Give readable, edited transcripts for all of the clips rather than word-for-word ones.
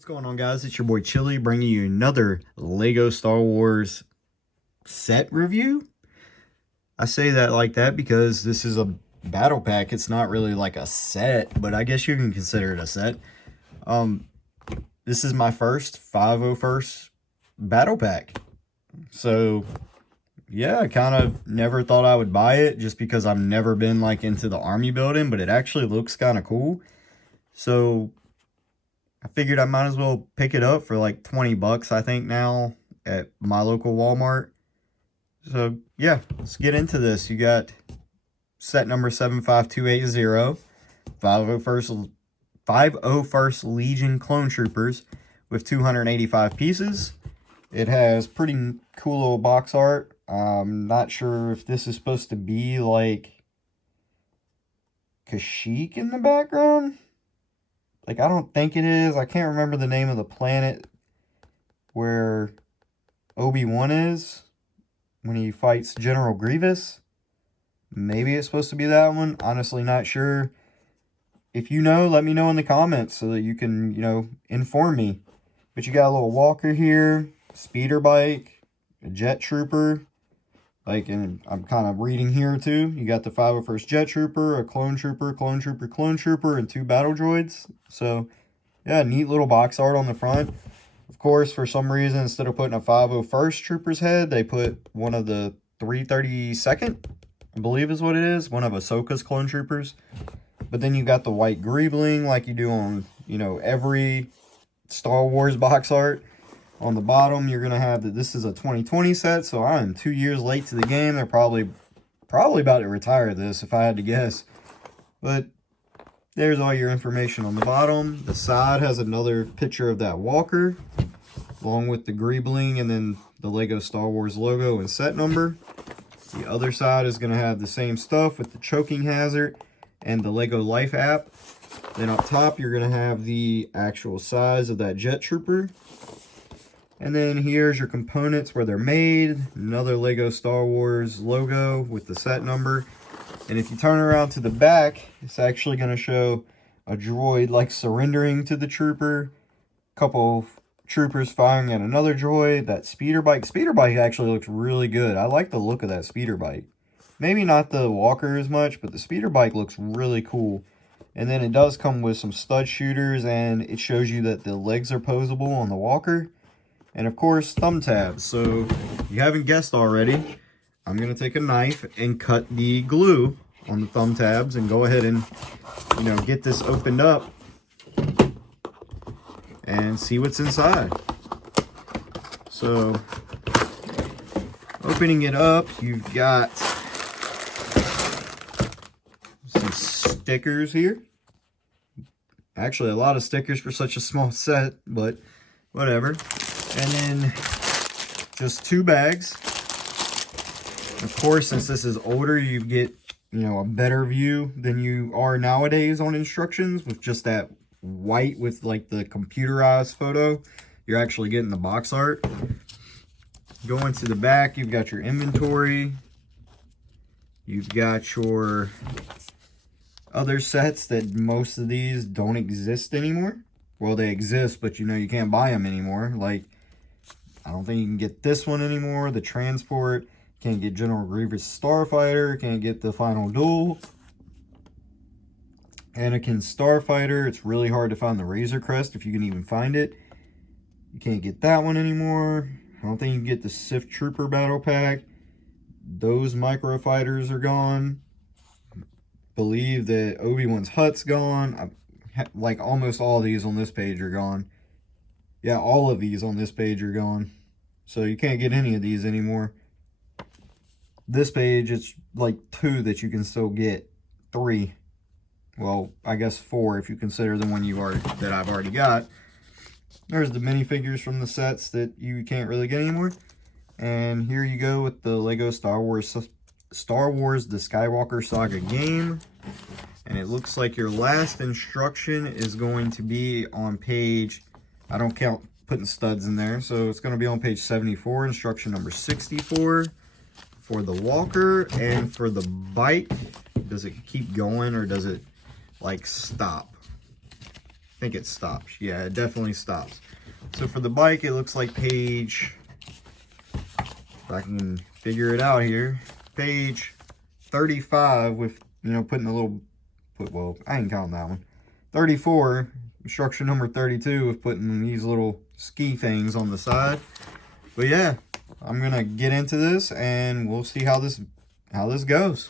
What's going on, guys? It's your boy Chili bringing you another Lego Star Wars set review. I say that like that because this is a battle pack. It's not really like a set, but I guess you can consider it a set. This is my first 501st battle pack. So, yeah, I kind of never thought I would buy it just because I've never been like into the army building, but it actually looks kind of cool. So I figured I might as well pick it up for like 20 bucks, I think, now at my local Walmart. So, yeah, let's get into this. You got set number 75280, 501st Legion Clone Troopers with 285 pieces. It has pretty cool little box art. I'm not sure if this is supposed to be like Kashyyyk in the background. Like, I don't think it is. I can't remember the name of the planet where Obi-Wan is when he fights General Grievous. Maybe it's supposed to be that one. Honestly, not sure. If you know, let me know in the comments so that you can, inform me. But you got a little walker here, speeder bike, a jet trooper. And I'm kind of reading here too. You got the 501st Jet Trooper, a Clone Trooper, Clone Trooper, Clone Trooper, and 2 battle droids. So, yeah, neat little box art on the front. Of course, for some reason, instead of putting a 501st Trooper's head, they put one of the 332nd, I believe is what it is, one of Ahsoka's Clone Troopers. But then you got the white greebling like you do on, every Star Wars box art. On the bottom, you're going to have that this is a 2020 set, so I am 2 years late to the game. They're probably about to retire this, if I had to guess. But there's all your information on the bottom. The side has another picture of that walker, along with the greebling and then the Lego Star Wars logo and set number. The other side is going to have the same stuff with the choking hazard and the Lego Life app. Then up top, you're going to have the actual size of that Jet Trooper. And then here's your components where they're made. Another Lego Star Wars logo with the set number. And if you turn around to the back, it's actually going to show a droid like surrendering to the trooper. A couple troopers firing at another droid. That speeder bike. Speeder bike actually looks really good. I like the look of that speeder bike. Maybe not the walker as much, but the speeder bike looks really cool. And then it does come with some stud shooters, and it shows you that the legs are posable on the walker. And of course, thumb tabs. So if you haven't guessed already, I'm going to take a knife and cut the glue on the thumb tabs and go ahead and, get this opened up and see what's inside. So opening it up, you've got some stickers here. Actually, a lot of stickers for such a small set, but whatever. And then just 2 bags. Of course, since this is older, you get, a better view than you are nowadays on instructions with just that white with like the computerized photo. You're actually getting the box art. Going to the back, you've got your inventory. You've got your other sets that most of these don't exist anymore. Well, they exist, but you can't buy them anymore. Like, I don't think you can get this one anymore. The transport. Can't get General Grievous Starfighter. Can't get the Final Duel. Anakin Starfighter. It's really hard to find the Razor Crest if you can even find it. You can't get that one anymore. I don't think you can get the Sith Trooper Battle Pack. Those microfighters are gone. Believe that Obi-Wan's hut's gone. Like almost all of these on this page are gone. Yeah, all of these on this page are gone. So you can't get any of these anymore. This page, it's like 2 that you can still get. 3. Well, I guess 4 if you consider the one that I've already got. There's the minifigures from the sets that you can't really get anymore. And here you go with the Lego Star Wars The Skywalker Saga game. And it looks like your last instruction is going to be on page, I don't count putting studs in there, so it's going to be on page 74, instruction number 64 for the walker. And for the bike, does it keep going or does it like stop? think it stops. Yeah, it definitely stops. So for the bike, it looks like page, if I can figure it out here, page 35 with, you know, putting a little, well, I ain't counting that one. 34, instruction number 32 with putting these little ski things on the side. But yeah, I'm gonna get into this and we'll see how this goes.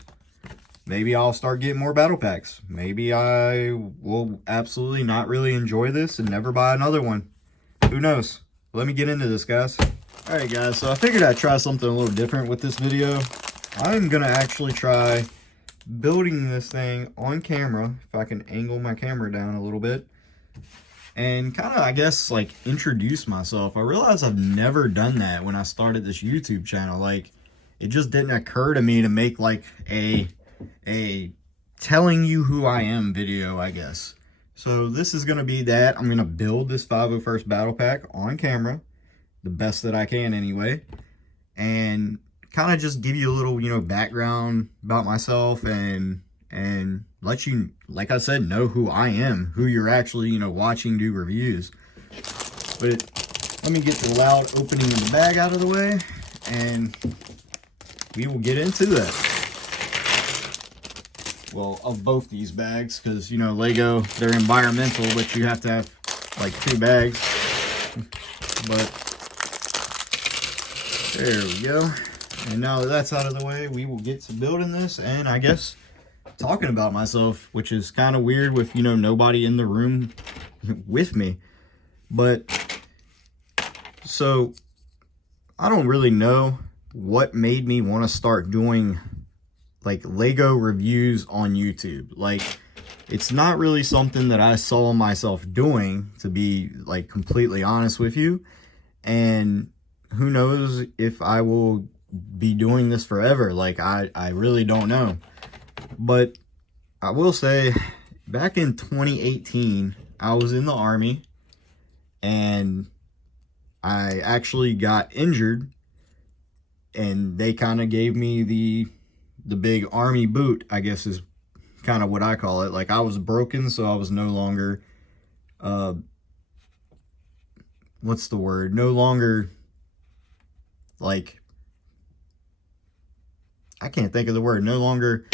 Maybe I'll start getting more battle packs. Maybe I will absolutely not really enjoy this and never buy another one. Who knows? Let me get into this, guys. Alright guys, so I figured I'd try something a little different with this video. I'm gonna actually try building this thing on camera, if I can angle my camera down a little bit, and kind of, I guess, like, introduce myself. I realize I've never done that when I started this YouTube channel. Like, it just didn't occur to me to make like a telling you who I am video, I guess. So this is gonna be that. I'm gonna build this 501st battle pack on camera, the best that I can anyway, and kind of just give you a little, you know, background about myself and let you, like I said, know who I am, who you're actually, you know, watching do reviews. But let me get the loud opening of the bag out of the way, and we will get into that. Well, of both these bags, because, you know, Lego, they're environmental, but you have to have like 2 bags. But there we go. And now that that's out of the way, we will get to building this, and I guess talking about myself, which is kind of weird with, you know, nobody in the room with me. But so I don't really know what made me want to start doing like Lego reviews on YouTube. Like, it's not really something that I saw myself doing, to be like completely honest with you. And who knows if I will be doing this forever. Like, I really don't know. But I will say, back in 2018, I was in the Army, and I actually got injured, and they kind of gave me the big Army boot, I guess is kind of what I call it. Like, I was broken, so I was no longer, what's the word? No longer, like, I can't think of the word. No longer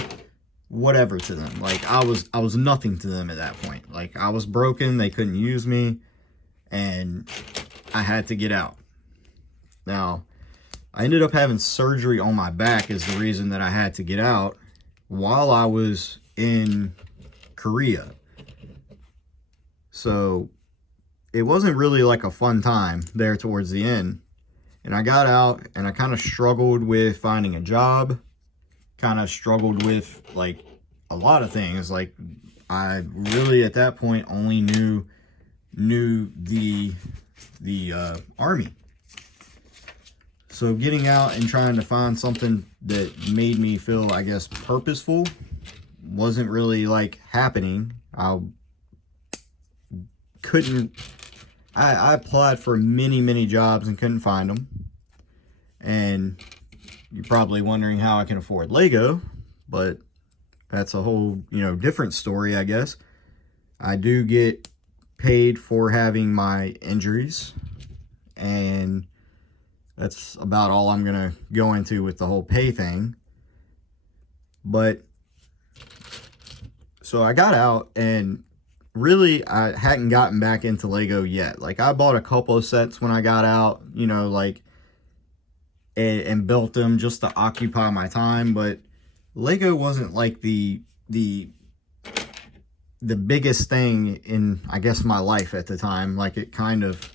whatever to them. Like, I was nothing to them at that point. Like, I was broken, they couldn't use me, and I had to get out. Now, I ended up having surgery on my back is the reason that I had to get out while I was in Korea. So it wasn't really like a fun time there towards the end. And I got out, and I kind of struggled with finding a job, kind of struggled with like a lot of things. Like, I really at that point only knew the Army. So getting out and trying to find something that made me feel, I guess, purposeful wasn't really like happening. I applied for many jobs and couldn't find them. And you're probably wondering how I can afford Lego, but that's a whole, you know, different story, I guess. I do get paid for having my injuries, and that's about all I'm going to go into with the whole pay thing. But so I got out, and really I hadn't gotten back into Lego yet. Like, I bought a couple of sets when I got out, you know, like, and built them just to occupy my time. But Lego wasn't like the biggest thing in, I guess, my life at the time. Like, it kind of,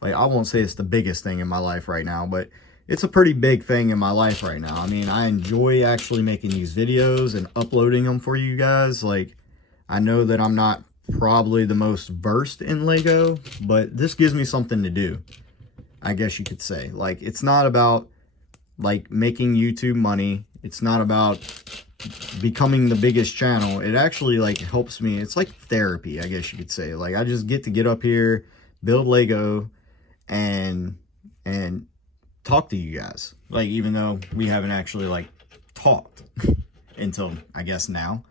like, I won't say it's the biggest thing in my life right now, but it's a pretty big thing in my life right now. I mean, I enjoy actually making these videos and uploading them for you guys. Like, I know that I'm not probably the most versed in Lego, but this gives me something to do, I guess you could say. Like, it's not about, like, making YouTube money. It's not about becoming the biggest channel. It actually, like, helps me. It's like therapy, I guess you could say. Like, I just get to get up here, build Lego, and talk to you guys. Like, even though we haven't actually, like, talked until, I guess, now.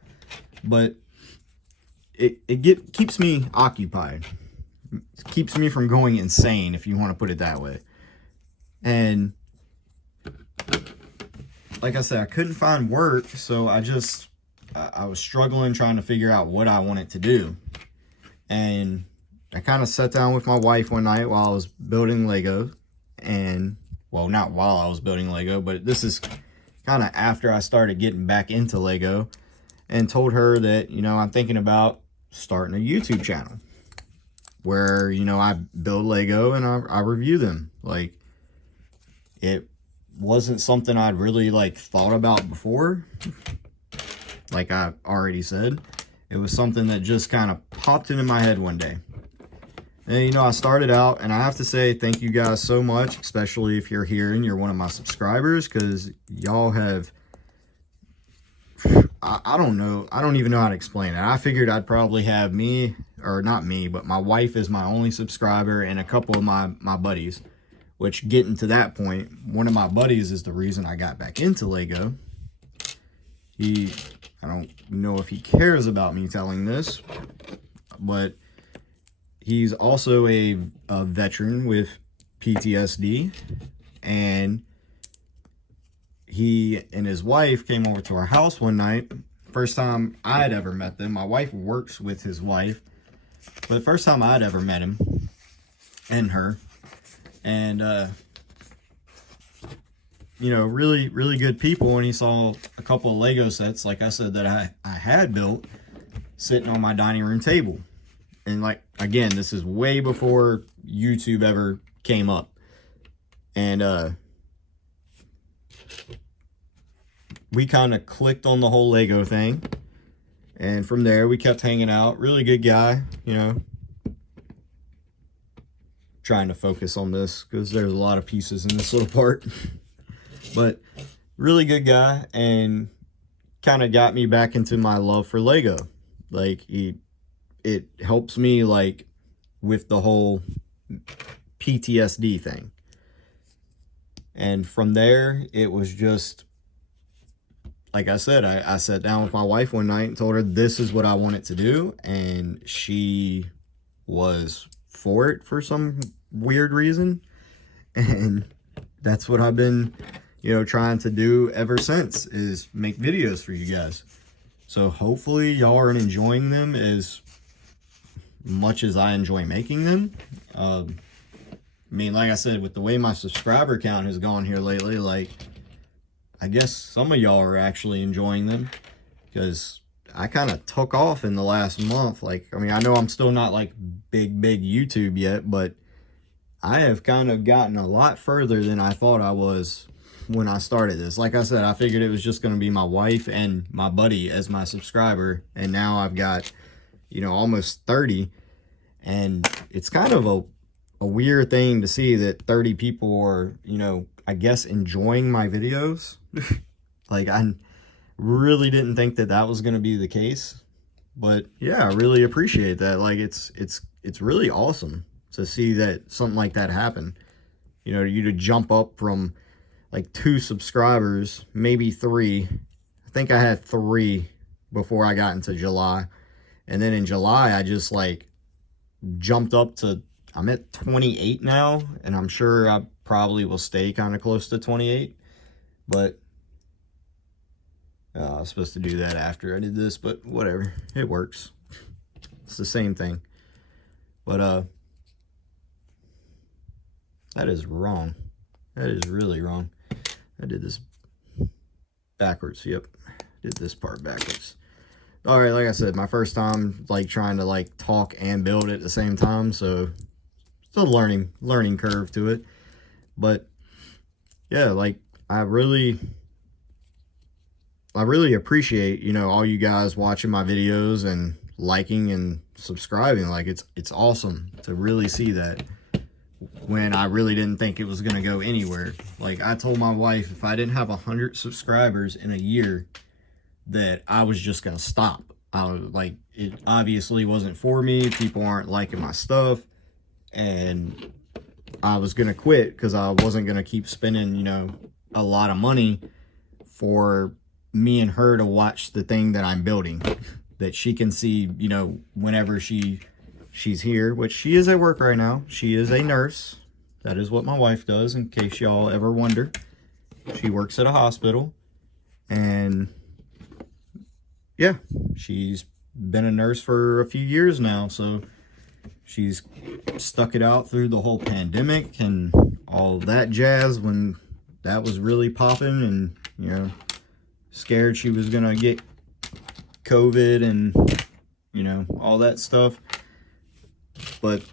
But keeps me occupied. It keeps me from going insane, if you want to put it that way. And like I said, I couldn't find work, so I was struggling trying to figure out what I wanted to do. And I kind of sat down with my wife one night while I was building Lego. And, well, not while I was building Lego, but this is kind of after I started getting back into Lego, and told her that, you know, I'm thinking about starting a YouTube channel where, you know, I build Lego and I review them. Like, it wasn't something I'd really like thought about before. Like I already said, it was something that just kind of popped into my head one day. And, you know, I started out, and I have to say thank you guys so much, especially if you're here and you're one of my subscribers, because y'all have, I don't know, I don't even know how to explain it. I figured I'd probably have me, or not me, but my wife is my only subscriber, and a couple of my buddies, which, getting to that point, one of my buddies is the reason I got back into Lego. I don't know if he cares about me telling this, but he's also a veteran with PTSD, and he and his wife came over to our house one night. First time I'd ever met them. My wife works with his wife, but the first time I'd ever met him and her. And, you know, really, really good people. And he saw a couple of Lego sets, like I said, that I had built sitting on my dining room table. And, like, again, this is way before YouTube ever came up. And we kind of clicked on the whole Lego thing. And from there, we kept hanging out. Really good guy, you know. Trying to focus on this because there's a lot of pieces in this little part. But really good guy, and kind of got me back into my love for Lego. Like, it helps me, like, with the whole PTSD thing. And from there, it was just, like I said, I sat down with my wife one night and told her this is what I wanted to do, and she was for it for some weird reason. And that's what I've been, you know, trying to do ever since, is make videos for you guys. So hopefully y'all are enjoying them as much as I enjoy making them. I mean, like I said, with the way my subscriber count has gone here lately, like, I guess some of y'all are actually enjoying them, because I kind of took off in the last month. Like, I mean, I know I'm still not like big YouTube yet, but I have kind of gotten a lot further than I thought I was when I started this. Like I said, I figured it was just going to be my wife and my buddy as my subscriber, and now I've got, you know, almost 30, and it's kind of a weird thing to see that 30 people are, you know, I guess enjoying my videos. Like, I really didn't think that that was going to be the case, but yeah, I really appreciate that. Like, it's really awesome to see that something like that happen. You know, you to jump up from like 2 subscribers, maybe 3. I think I had 3 before I got into July. And then in July, I just like jumped up to, I'm at 28 now, and I'm sure I probably will stay kind of close to 28. But I was supposed to do that after I did this, but whatever, it works. It's the same thing. But that is wrong. That is really wrong. I did this backwards. Yep, did this part backwards. All right, like I said, my first time like trying to like talk and build at the same time, so it's a learning curve to it. But yeah, like I really appreciate, you know, all you guys watching my videos and liking and subscribing. Like, it's awesome to really see that, when I really didn't think it was going to go anywhere. Like, I told my wife if I didn't have 100 subscribers in a year, that I was just going to stop. I was like, it obviously wasn't for me. People aren't liking my stuff, and I was going to quit because I wasn't going to keep spending, you know, a lot of money for me and her to watch the thing that I'm building. that she can see, you know, whenever she's here, which she is at work right now. She is a nurse. That is what my wife does, in case y'all ever wonder. She works at a hospital, and yeah, she's been a nurse for a few years now, so she's stuck it out through the whole pandemic and all that jazz when that was really popping, and, you know, scared she was gonna get COVID and, you know, all that stuff. But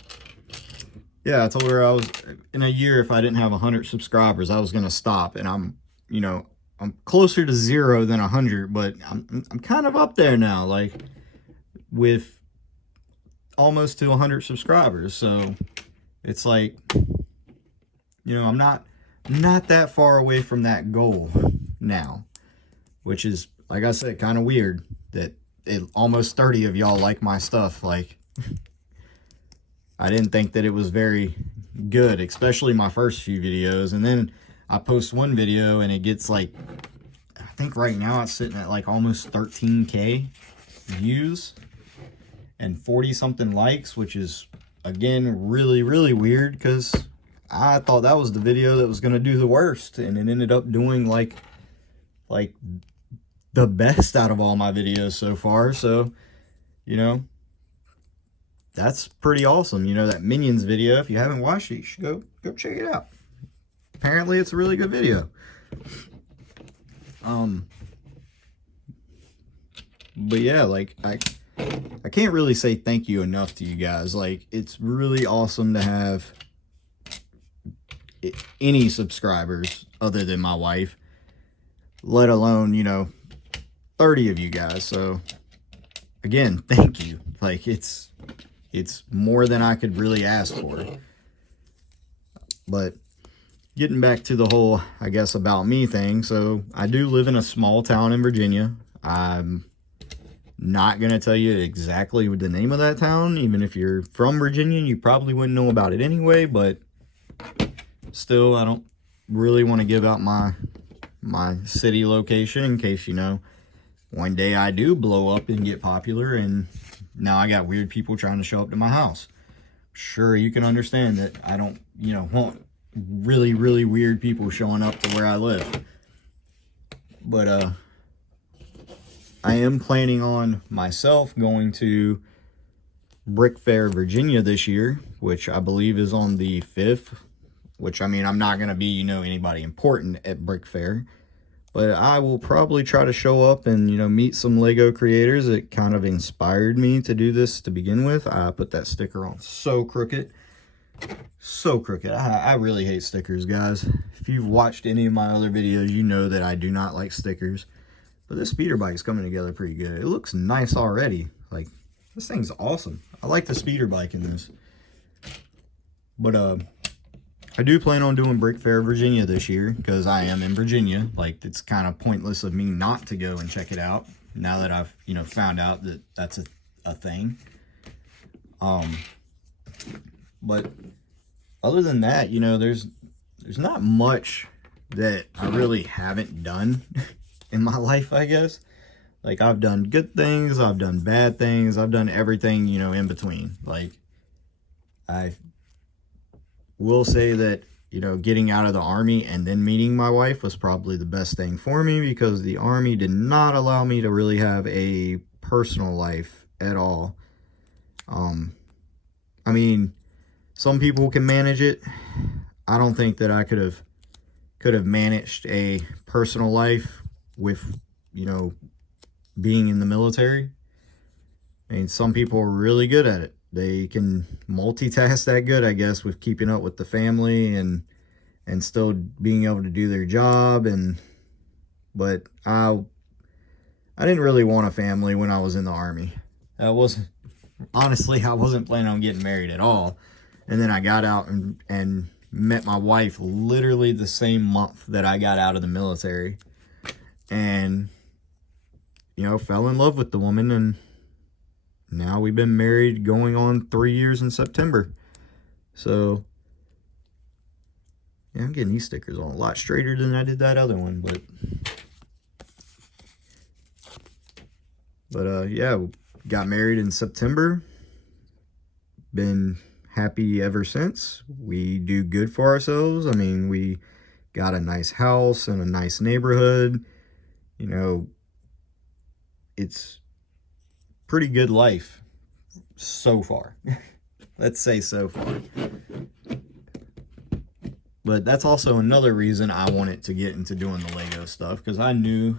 yeah, I told her I was, in a year, if I didn't have 100 subscribers, I was gonna stop. And I'm, you know, I'm closer to 0 than 100, but I'm kind of up there now, like with almost to 100 subscribers. So it's like, you know, I'm not that far away from that goal now, which is, like I said, kind of weird that almost 30 of y'all like my stuff. Like, I didn't think that it was very good, especially my first few videos. And then I post one video and it gets like, I think right now it's sitting at like almost 13K views and 40 something likes, which is, again, really, really weird, because I thought that was the video that was going to do the worst, and it ended up doing like the best out of all my videos so far. So, you know, that's pretty awesome. You know, that Minions video, if you haven't watched it, you should go check it out. Apparently it's a really good video. But yeah, like, I can't really say thank you enough to you guys. Like, it's really awesome to have any subscribers other than my wife, let alone, you know, 30 of you guys. So again, thank you. Like, it's more than I could really ask for. But getting back to the whole, I guess, about me thing. So I do live in a small town in Virginia. I'm not going to tell you exactly the name of that town. Even if you're from Virginia, you probably wouldn't know about it anyway. But still, I don't really want to give out my city location in case, you know, one day I do blow up and get popular and now I got weird people trying to show up to my house. Sure, you can understand that I don't, you know, want really, really weird people showing up to where I live. But I am planning on myself going to Brick Fair, Virginia this year, which I believe is on the 5th, which, I mean, I'm not going to be, you know, anybody important at Brick Fair, but I will probably try to show up and, you know, meet some Lego creators that kind of inspired me to do this to begin with. I put that sticker on so crooked. So crooked. I really hate stickers, guys. If you've watched any of my other videos, you know that I do not like stickers. But this speeder bike is coming together pretty good. It looks nice already. Like, this thing's awesome. I like the speeder bike in this. But I do plan on doing Brick Fair, Virginia this year, because I am in Virginia. Like, it's kind of pointless of me not to go and check it out now that I've, you know, found out that that's a thing. But other than that, you know, there's not much that I really haven't done in my life, I guess. Like, I've done good things, I've done bad things, I've done everything, you know, in between. Like, I will say that, you know, getting out of the Army and then meeting my wife was probably the best thing for me, because the Army did not allow me to really have a personal life at all. I mean, some people can manage it. I don't think that I could have managed a personal life with, you know, being in the military. I mean, some people are really good at it. They can multitask that good, I guess, with keeping up with the family and still being able to do their job. But I didn't really want a family when I was in the Army. Honestly, I wasn't planning on getting married at all. And then I got out and met my wife literally the same month that I got out of the military. And, you know, fell in love with the woman, and now we've been married going on 3 years in September. So, yeah, I'm getting these stickers on a lot straighter than I did that other one, but But yeah, got married in September. Been happy ever since. We do good for ourselves. I mean, we got a nice house and a nice neighborhood. You know, it's pretty good life so far. Let's say so far. But that's also another reason I wanted to get into doing the Lego stuff, because I knew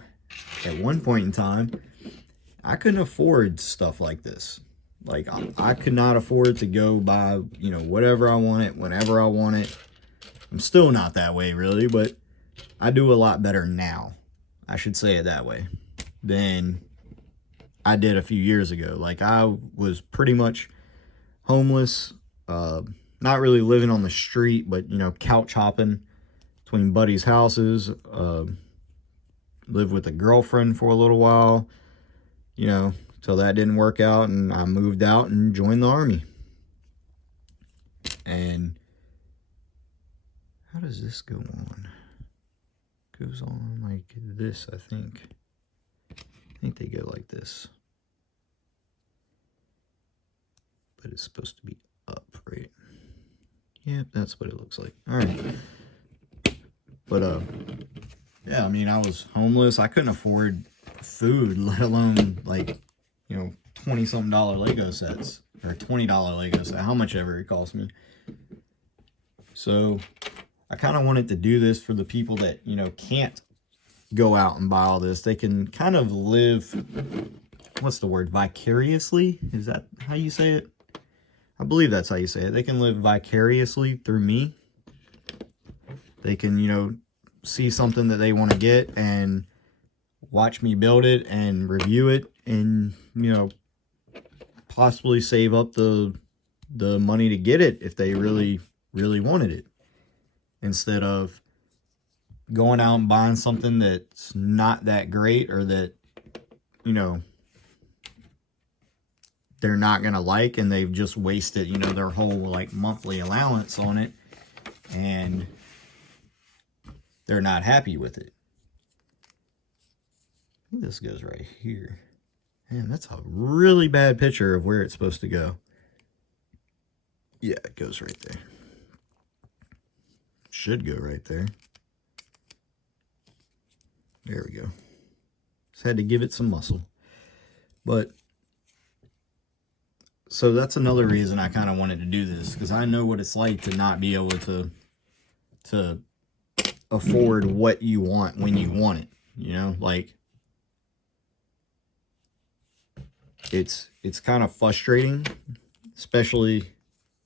at one point in time I couldn't afford stuff like this. Like, I could not afford to go buy, you know, whatever I wanted, whenever I want it. I'm still not that way, really, but I do a lot better now, I should say it that way, than I did a few years ago. Like, I was pretty much homeless, not really living on the street, but, you know, couch hopping between buddies' houses, lived with a girlfriend for a little while, you know, till that didn't work out, and I moved out and joined the Army. And how does this go on? It goes on like this, I think. I think they go like this. But it's supposed to be up, right? Yeah, that's what it looks like. All right. But yeah, I mean, I was homeless. I couldn't afford food, let alone, like, you know, $20-something Lego sets, or $20 Lego set, how much ever it cost me. So I kind of wanted to do this for the people that, you know, can't go out and buy all this. They can kind of live, what's the word, vicariously? Is that how you say it? I believe that's how you say it. They can live vicariously through me. They can, you know, see something that they want to get and watch me build it and review it, and, you know, possibly save up the money to get it if they really wanted it, instead of going out and buying something that's not that great, or that, you know, they're not gonna like, and they've just wasted, you know, their whole like monthly allowance on it, and they're not happy with it. This goes right here. Man, that's a really bad picture of where it's supposed to go. Yeah, it goes right there. Should go right there. There we go. Just had to give it some muscle. But so that's another reason I kind of wanted to do this, because I know what it's like to not be able to afford what you want when you want it. You know, like, it's kind of frustrating, especially,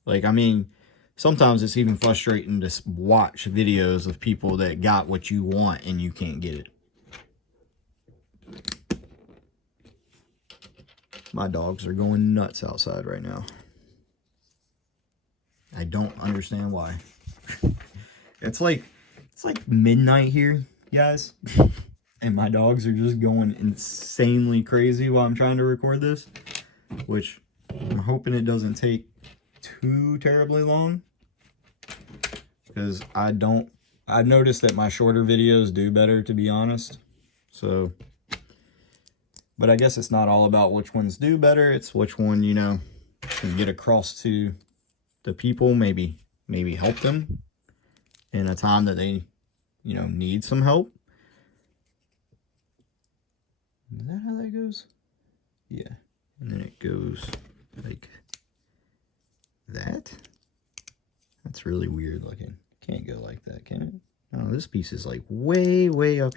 like, I mean, sometimes it's even frustrating to watch videos of people that got what you want and you can't get it. My dogs are going nuts outside right now. I don't understand why. It's like midnight here, guys. And my dogs are just going insanely crazy while I'm trying to record this, which I'm hoping it doesn't take too terribly long, because I've noticed that my shorter videos do better, to be honest. So, but I guess it's not all about which ones do better. It's which one, you know, can get across to the people, maybe help them in a time that they, you know, need some help. Is that how that goes? Yeah. And then it goes like that. That's really weird looking. Can't go like that, can it? Oh, this piece is like way up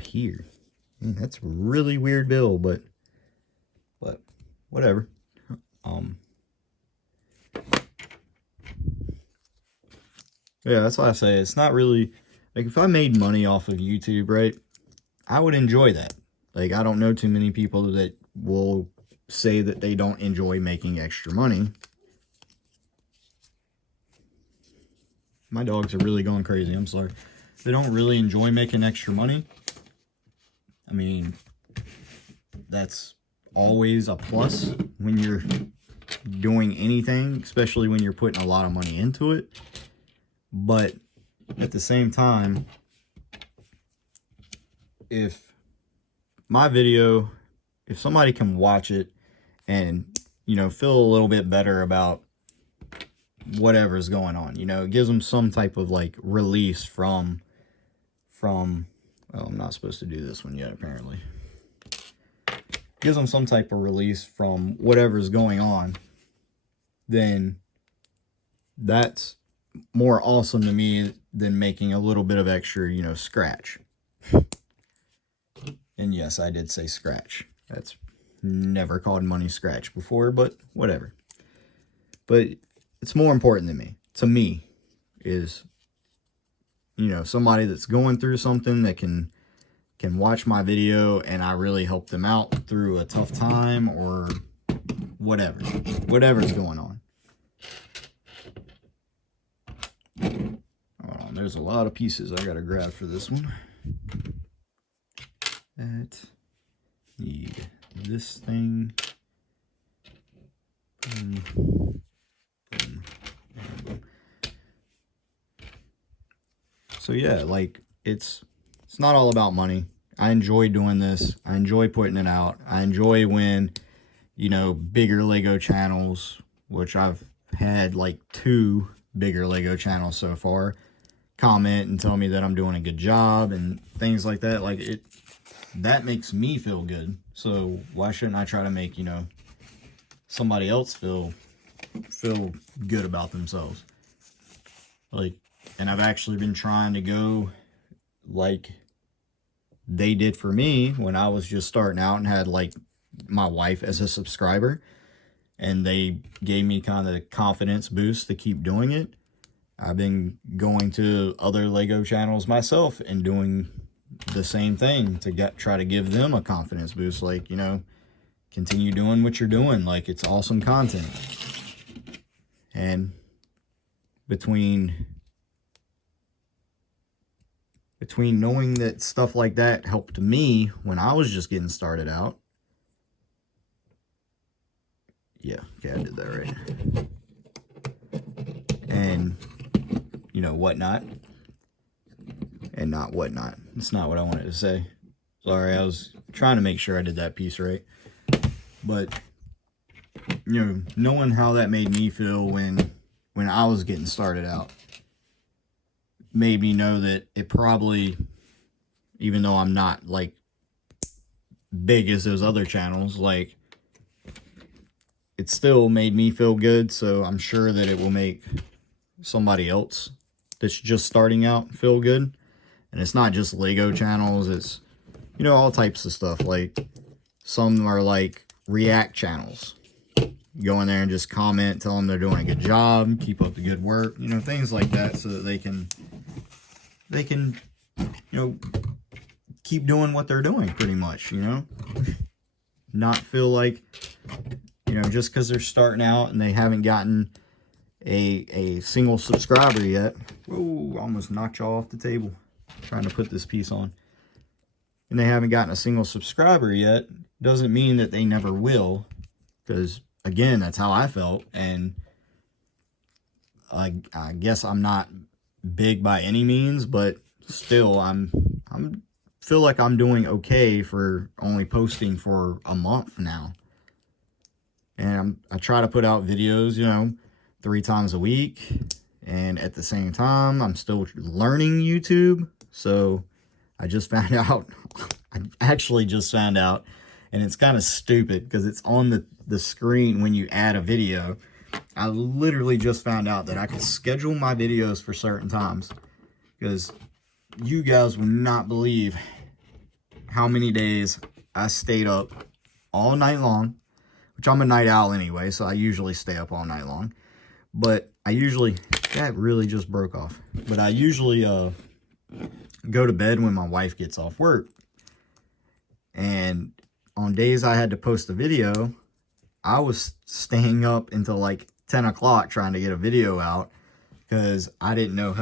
here. Man, that's really weird build, but whatever. Yeah, that's why I say it's not really, like, if I made money off of YouTube, right, I would enjoy that. Like, I don't know too many people that will say that they don't enjoy making extra money. My dogs are really going crazy. I'm sorry. They don't really enjoy making extra money. I mean, that's always a plus when you're doing anything, especially when you're putting a lot of money into it. But at the same time, if my video if somebody can watch it and, you know, feel a little bit better about whatever's going on, you know, it gives them some type of like release from, oh, I'm not supposed to do this one yet, apparently. Gives them some type of release from whatever's going on, then that's more awesome to me than making a little bit of extra, you know, scratch. And yes, I did say scratch. That's never called money scratch before, but whatever. But it's more important to me, is, you know, somebody that's going through something that can watch my video and I really help them out through a tough time or whatever's going on. Hold on, there's a lot of pieces I gotta grab for this one. Need this thing. Boom, boom, boom. So yeah, like it's not all about money. I enjoy doing this. I enjoy putting it out. I enjoy when, you know, bigger Lego channels, which I've had like 2 bigger Lego channels so far, comment and tell me that I'm doing a good job and things like that. Like that makes me feel good. So why shouldn't I try to make, you know, somebody else feel good about themselves? Like, and I've actually been trying to go like they did for me when I was just starting out and had like my wife as a subscriber, and they gave me kind of the confidence boost to keep doing it. I've been going to other Lego channels myself and doing the same thing to try to give them a confidence boost. Like, you know, continue doing what you're doing. Like, it's awesome content. And between knowing that stuff like that helped me when I was just getting started out. Yeah, okay, I did that right. And, you know, whatnot. And not whatnot. That's not what I wanted to say. Sorry, I was trying to make sure I did that piece right. But, you know, knowing how that made me feel when I was getting started out made me know that it probably, even though I'm not like big as those other channels, like it still made me feel good. So I'm sure that it will make somebody else that's just starting out feel good. And it's not just Lego channels, it's, you know, all types of stuff. Like some are like react channels. Go in there and just comment, tell them they're doing a good job, keep up the good work, you know, things like that, so that they can, you know, keep doing what they're doing pretty much, you know, not feel like, you know, just because they're starting out and they haven't gotten a single subscriber yet. Whoa, almost knocked y'all off the table trying to put this piece on. And they haven't gotten a single subscriber yet, doesn't mean that they never will, because again, that's how I felt. And I guess I'm not big by any means, but still I'm feel like I'm doing okay for only posting for a month now. And I try to put out videos, you know, 3 times a week, and at the same time I'm still learning YouTube. So I just found out, I actually just found out, and it's kind of stupid because it's on the screen when you add a video. I literally just found out that I could schedule my videos for certain times, because you guys will not believe how many days I stayed up all night long, which I'm a night owl anyway, so I usually stay up all night long. But I usually, that really just broke off. But I usually go to bed when my wife gets off work. And on days I had to post a video, I was staying up until like 10 o'clock trying to get a video out, because I didn't know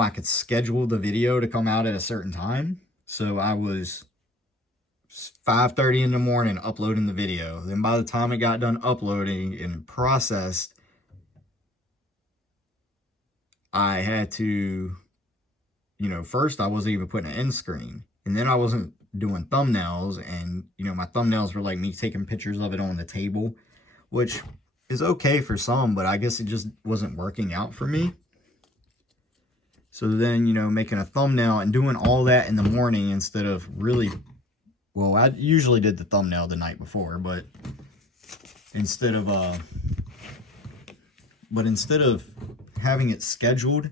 I could schedule the video to come out at a certain time. So I was 5:30 in the morning uploading the video. Then by the time it got done uploading and processed, I had to, you know, first I wasn't even putting an end screen. And then I wasn't doing thumbnails, and you know, my thumbnails were like me taking pictures of it on the table, which is okay for some, but I guess it just wasn't working out for me. So then, you know, making a thumbnail and doing all that in the morning instead of really, well, I usually did the thumbnail the night before, but instead of having it scheduled,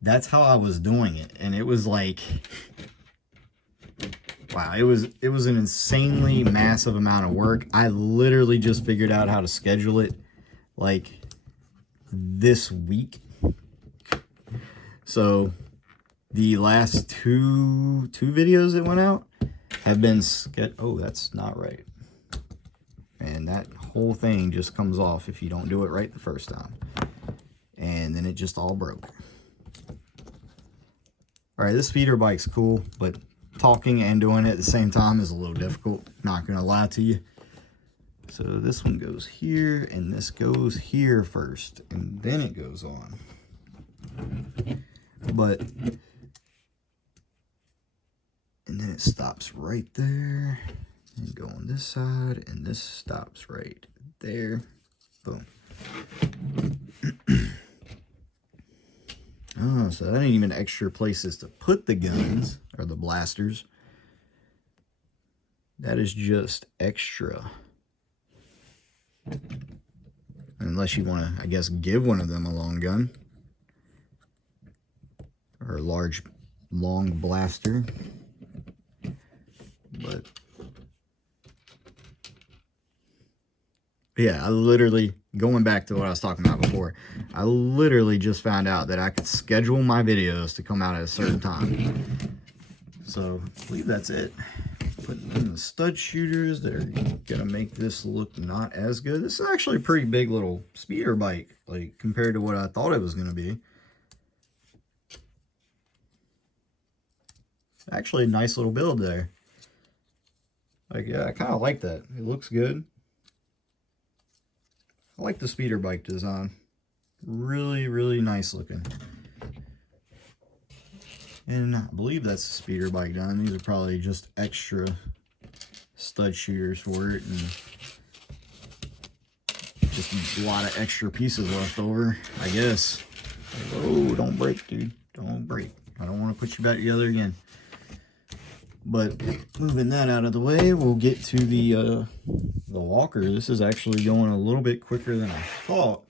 that's how I was doing it. And it was like, wow, it was an insanely massive amount of work. I literally just figured out how to schedule it like this week. So the last two videos that went out have been oh, that's not right. And that whole thing just comes off if you don't do it right the first time. And then it just all broke. All right, this speeder bike's cool, but talking and doing it at the same time is a little difficult, not gonna lie to you. So this one goes here, and this goes here first, and then it goes on. But, and then it stops right there, and go on this side, and this stops right there. Boom. Oh, so that ain't even extra places to put the guns, or the blasters. That is just extra. Unless you want to, I guess, give one of them a long gun. Or a large, long blaster. But yeah, I literally, going back to what I was talking about before, I literally just found out that I could schedule my videos to come out at a certain time. So I believe that's it. Putting in the stud shooters that are gonna make this look not as good. This is actually a pretty big little speeder bike, like compared to what I thought it was gonna be. Actually a nice little build there. Like, yeah, I kind of like that. It looks good. I like the speeder bike design. Really, really nice looking. And I believe that's a speeder bike done. These are probably just extra stud shooters for it, and just a lot of extra pieces left over, I guess. Oh, don't break, dude. Don't break. I don't want to put you back together again. But moving that out of the way, we'll get to the walker. This is actually going a little bit quicker than I thought.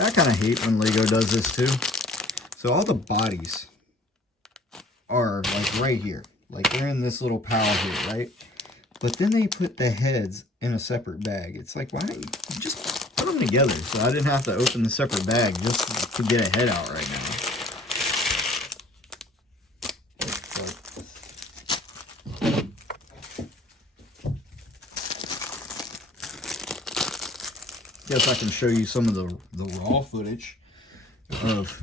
I kind of hate when Lego does this too. So all the bodies are like right here. Like they're in this little pile here, right? But then they put the heads in a separate bag. It's like, why don't you just put them together? So I didn't have to open the separate bag just to get a head out right now. Guess I can show you some of the raw footage of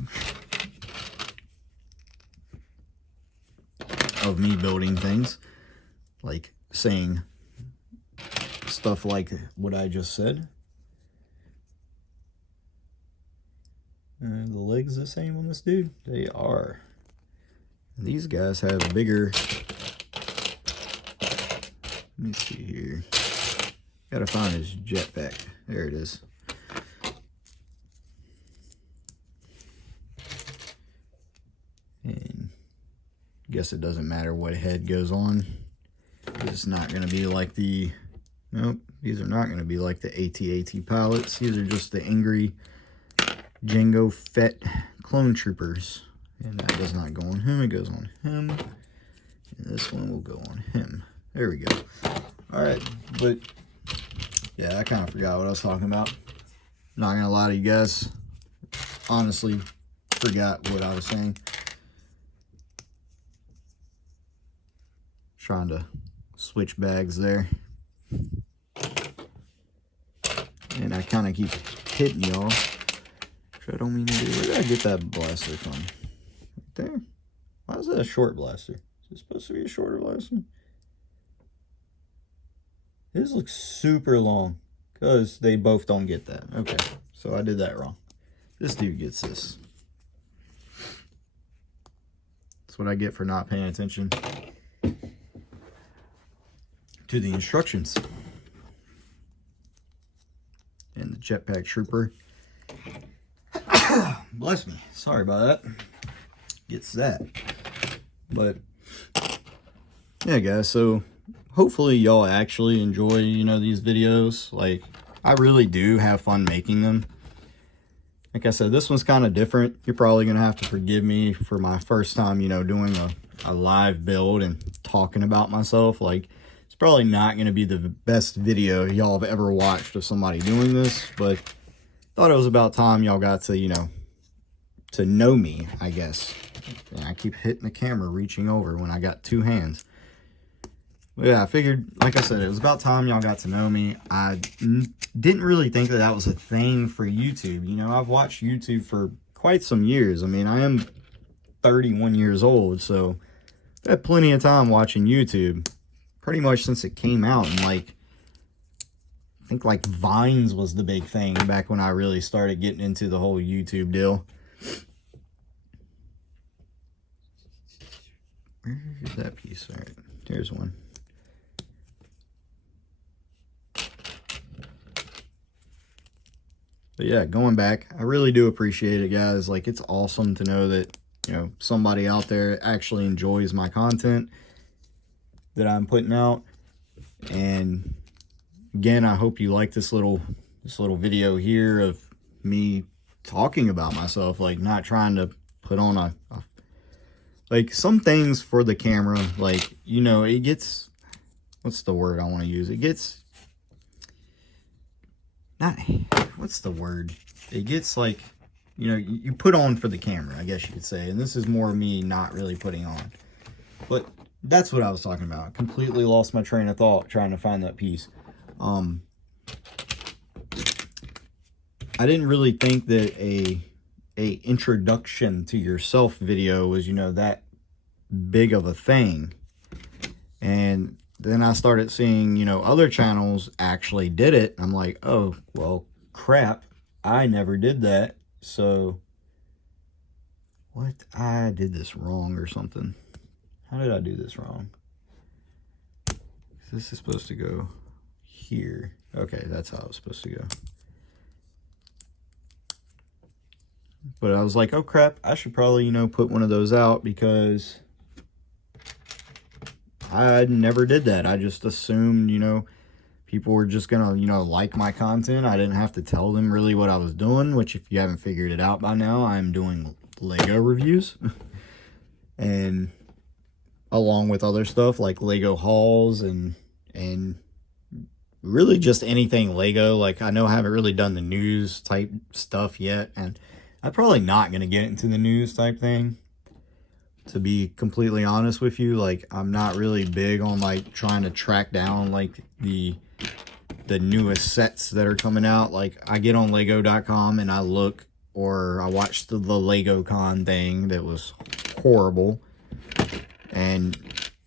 me building things, like saying stuff like what I just said. The legs the same on this dude? They are. These guys have bigger. Let me see here. Gotta find his jetpack. There it is. And guess it doesn't matter what head goes on. It's not going to be like the, nope, these are not going to be like the AT-AT pilots. These are just the angry Jango Fett clone troopers. And that does not go on him, it goes on him. And this one will go on him. There we go. Alright, but yeah, I kind of forgot what I was talking about. Not going to lie to you guys. Honestly, forgot what I was saying. Trying to switch bags there. And I kind of keep hitting y'all, which I don't mean to do. Where did I get that blaster from? Right there. Why is that a short blaster? Is it supposed to be a shorter blaster? His looks super long because they both don't get that. Okay, so I did that wrong. This dude gets this. That's what I get for not paying attention to the instructions. And the Jetpack Trooper. Bless me. Sorry about that. Gets that. But yeah, guys, so hopefully y'all actually enjoy, you know, these videos. Like, I really do have fun making them. Like I said, this one's kind of different. You're probably gonna have to forgive me for my first time, you know, doing a live build and talking about myself. Like, it's probably not gonna be the best video y'all have ever watched of somebody doing this, but thought it was about time y'all got to, you know, to know me, I guess. And I keep hitting the camera, reaching over when I got two hands. But yeah, I figured, like I said, it was about time y'all got to know me. I didn't really think that that was a thing for YouTube. You know, I've watched YouTube for quite some years. I mean, I am 31 years old, so I've had plenty of time watching YouTube. Pretty much since it came out, and like, I think like Vines was the big thing back when I really started getting into the whole YouTube deal. Where's that piece? All right, here's one. But yeah, going back, I really do appreciate it, guys. Like, it's awesome to know that, you know, somebody out there actually enjoys my content that I'm putting out. And again, I hope you like this little video here of me talking about myself, like not trying to put on a like some things for the camera, like, you know, it gets, what's the word I want to use? It gets, not, what's the word? It gets like, you know, you put on for the camera, I guess you could say. And this is more me not really putting on. But that's what I was talking about. I completely lost my train of thought trying to find that piece. I didn't really think that a introduction to yourself video was, you know, that big of a thing. And then I started seeing, you know, other channels actually did it. I'm like, oh, well, crap, I never did that. So what? I did this wrong or something. How did I do this wrong? This is supposed to go here. Okay, that's how it was supposed to go. But I was like, oh crap, I should probably, you know, put one of those out, because I never did that. I just assumed, you know, people were just gonna, you know, like my content. I didn't have to tell them really what I was doing, which, if you haven't figured it out by now, I'm doing Lego reviews. And along with other stuff like Lego hauls and really just anything Lego. Like, I know I haven't really done the news type stuff yet, and I'm probably not going to get into the news type thing, to be completely honest with you. Like, I'm not really big on like trying to track down like the newest sets that are coming out. Like, I get on lego.com and I look, or I watched the LegoCon thing that was horrible, and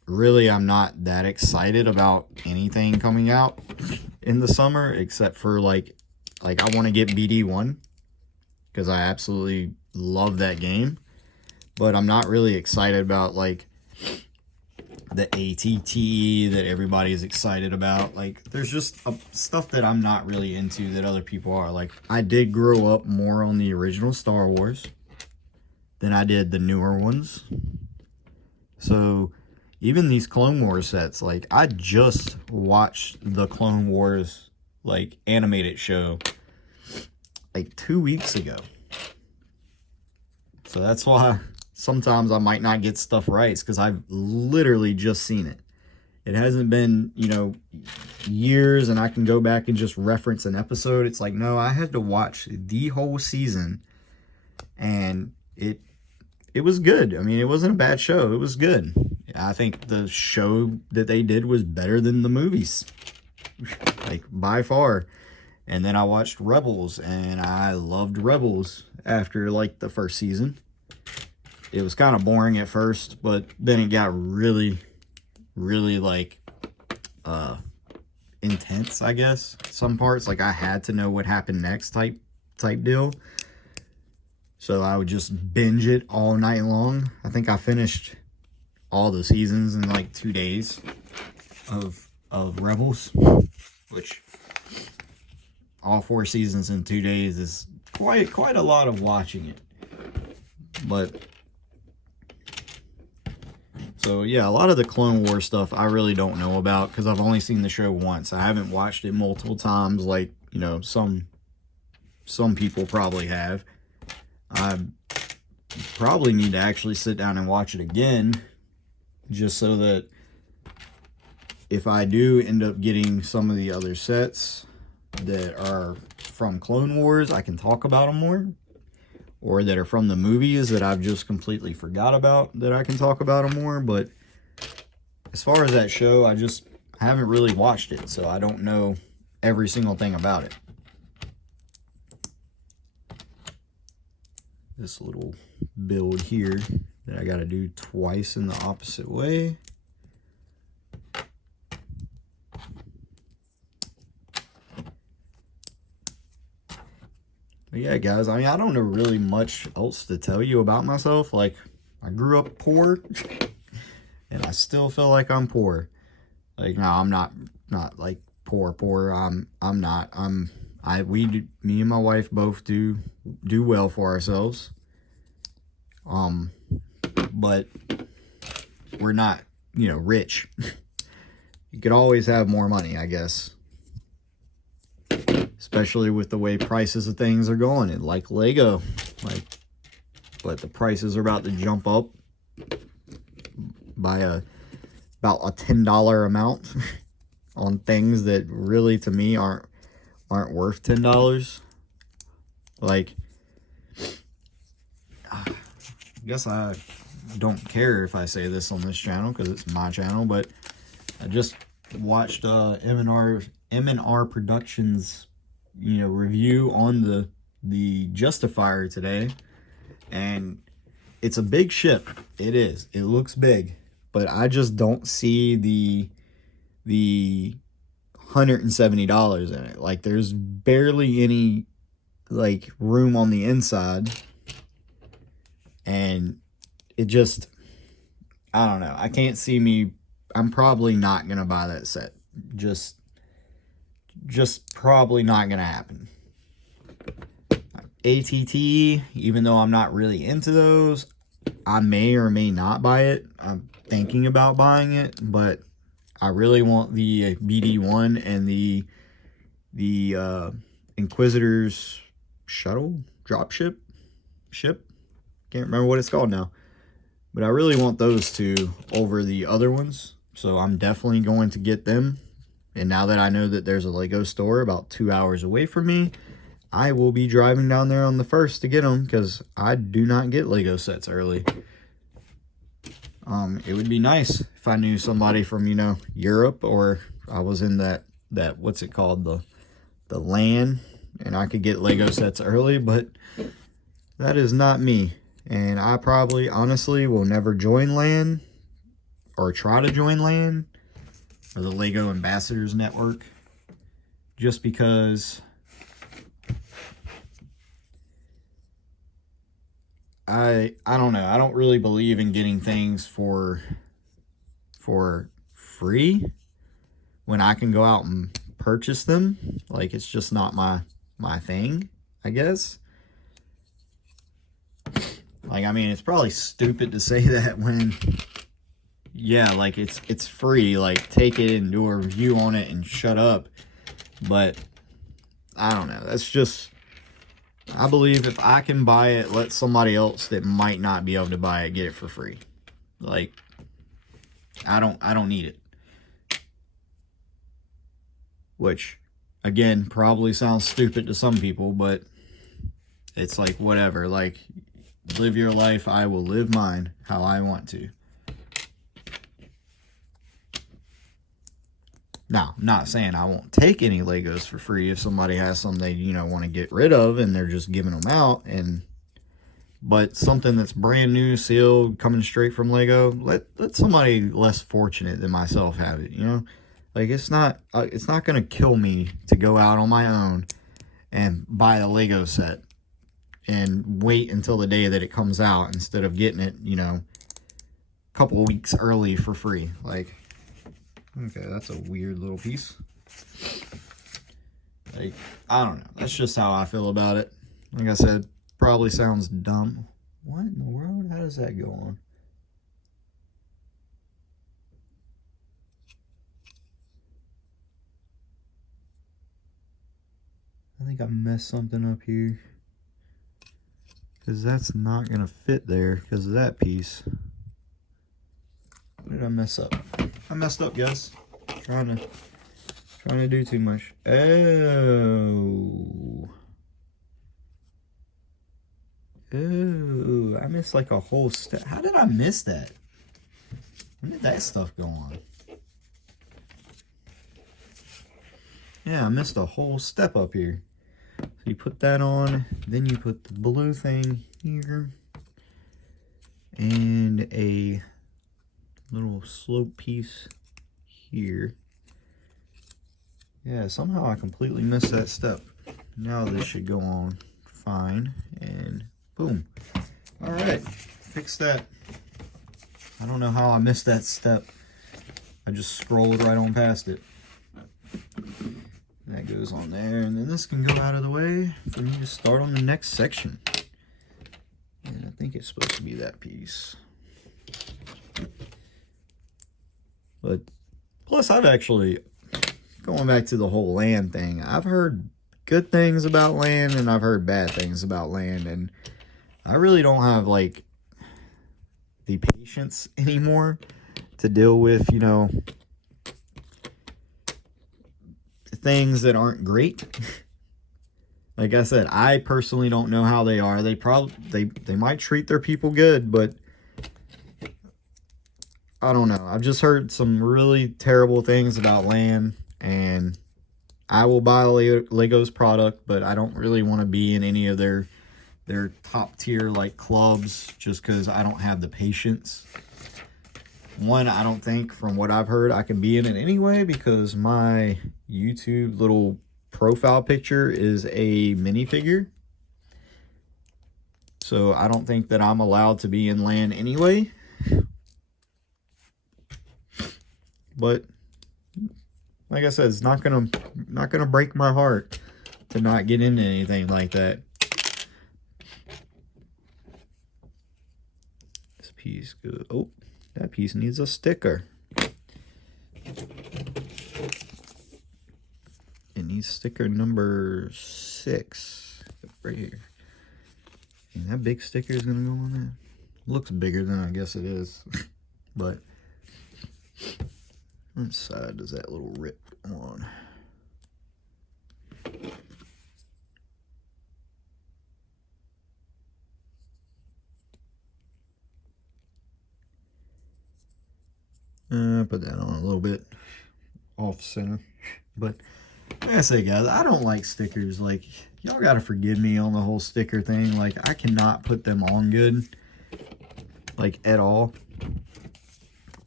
really I'm not that excited about anything coming out in the summer, except for like I want to get BD1 because I absolutely love that game. But I'm not really excited about like the ATT that everybody is excited about. Like, there's just stuff that I'm not really into that other people are. Like, I did grow up more on the original Star Wars than I did the newer ones. So even these Clone Wars sets, like, I just watched the Clone Wars like animated show like 2 weeks ago. So that's why sometimes I might not get stuff right, because I've literally just seen it. It hasn't been, you know, years and I can go back and just reference an episode. It's like, no, I had to watch the whole season, and it was good. I mean, it wasn't a bad show. It was good. I think the show that they did was better than the movies, like, by far. And then I watched Rebels, and I loved Rebels after like the first season. It was kind of boring at first, but then it got really, really like intense, I guess. Some parts, like I had to know what happened next type deal. So I would just binge it all night long. I think I finished all the seasons in like 2 days of Rebels, which all 4 seasons in 2 days is quite a lot of watching it. But so yeah, a lot of the Clone Wars stuff I really don't know about because I've only seen the show once. I haven't watched it multiple times like, you know, some people probably have. I probably need to actually sit down and watch it again, just so that if I do end up getting some of the other sets that are from Clone Wars, I can talk about them more. Or that are from the movies that I've just completely forgot about, that I can talk about them more. But as far as that show, I haven't really watched it, so I don't know every single thing about it. This little build here that I got to do twice in the opposite way. But yeah, guys, I mean, I don't know really much else to tell you about myself. Like, I grew up poor, and I still feel like I'm poor. Like, no, I'm not like poor. I'm not. Me and my wife both do well for ourselves. But we're not, you know, rich. You could always have more money, I guess. Especially with the way prices of things are going. And like Lego, but the prices are about to jump up by about a $10 amount on things that really to me aren't worth $10. Like, I guess I don't care if I say this on this channel because it's my channel, but I just watched M&R Productions, you know, review on the Justifier today, and it's a big ship. It is. It looks big, but I just don't see the $170 in it. Like, there's barely any like room on the inside, and it just, I don't know. I can't see me. I'm probably not gonna buy that set. Just probably not gonna happen. ATT, even though I'm not really into those, I may or may not buy it. I'm thinking about buying it, but I really want the BD1 and the Inquisitor's shuttle ship. Can't remember what it's called now, but I really want those two over the other ones. So I'm definitely going to get them. And now that I know that there's a Lego store about 2 hours away from me, I will be driving down there on the 1st to get them, because I do not get Lego sets early. It would be nice if I knew somebody from, you know, Europe, or I was in that what's it called, the LAN, and I could get Lego sets early, but that is not me. And I probably, honestly, will never join LAN, or try to join LAN, or the Lego Ambassadors Network, just because I don't know. I don't really believe in getting things for free when I can go out and purchase them. Like, it's just not my thing, I guess. Like, I mean, it's probably stupid to say that when, yeah, like, it's free. Like, take it and do a review on it and shut up. But I don't know. That's just, I believe if I can buy it, let somebody else that might not be able to buy it get it for free. Like, I don't need it. Which, again, probably sounds stupid to some people, but it's like, whatever. Like, live your life, I will live mine how I want to. Now, I'm not saying I won't take any Legos for free if somebody has some they, you know, want to get rid of and they're just giving them out. But something that's brand new, sealed, coming straight from Lego, let somebody less fortunate than myself have it, you know? Like, it's not gonna kill me to go out on my own and buy a Lego set and wait until the day that it comes out instead of getting it, you know, a couple of weeks early for free. Like, okay, that's a weird little piece. Like, I don't know. That's just how I feel about it. Like I said, probably sounds dumb. What in the world? How does that go on? I think I messed something up here. Because that's not going to fit there because of that piece. What did I mess up? I messed up, guys. Trying to do too much. Oh. Oh, I missed like a whole step. How did I miss that? When did that stuff go on? Yeah, I missed a whole step up here. So you put that on, then you put the blue thing here, and a little slope piece here. Yeah, somehow I completely missed that step. Now this should go on fine, and boom. All right, fix that. I don't know how I missed that step. I just scrolled right on past it. That goes on there, and then this can go out of the way for me to start on the next section. And I think it's supposed to be that piece. But plus, I've actually, going back to the whole land thing, I've heard good things about land and I've heard bad things about land, and I really don't have like the patience anymore to deal with, you know, things that aren't great. Like I said, I personally don't know how they are. They might treat their people good, but I don't know. I've just heard some really terrible things about land, and I will buy Lego's product, but I don't really want to be in any of their top tier like clubs just because I don't have the patience. One, I don't think, from what I've heard, I can be in it anyway because my YouTube little profile picture is a minifigure. So I don't think that I'm allowed to be in land anyway. But like I said, it's not gonna break my heart to not get into anything like that. This piece goes, oh, that piece needs a sticker. It needs sticker number 6 right here. And that big sticker is gonna go on there. Looks bigger than I guess it is. But what side does that little rip on? Put that on a little bit off center. But like I say, guys, I don't like stickers. Like, y'all gotta forgive me on the whole sticker thing. Like, I cannot put them on good, like, at all.